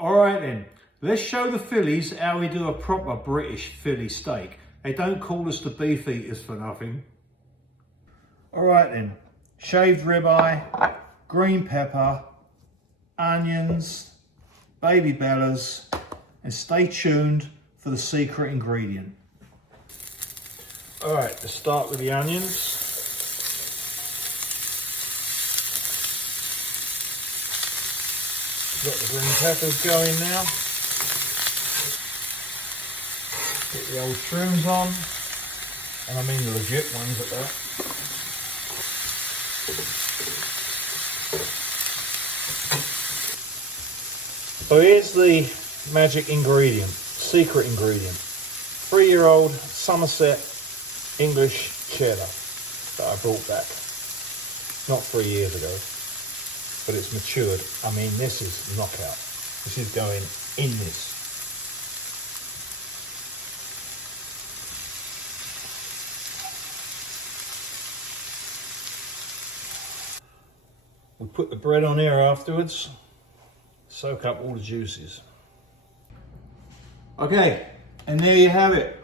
All right then, let's show the Phillies how we do a proper British Philly steak. They don't call us the beef eaters for nothing. All right then, shaved ribeye, green pepper, onions, baby bellas, and stay tuned for the secret ingredient. All right, let's start with the onions. Got the green peppers going now. Get the old shrooms on, and I mean the legit ones at that. So here's the magic ingredient, secret ingredient. 3-year-old Somerset English cheddar that I brought back. Not 3 years ago, but it's matured. I mean, this is knockout. This is going in this. We put the bread on here afterwards, soak up all the juices. Okay, and there you have it.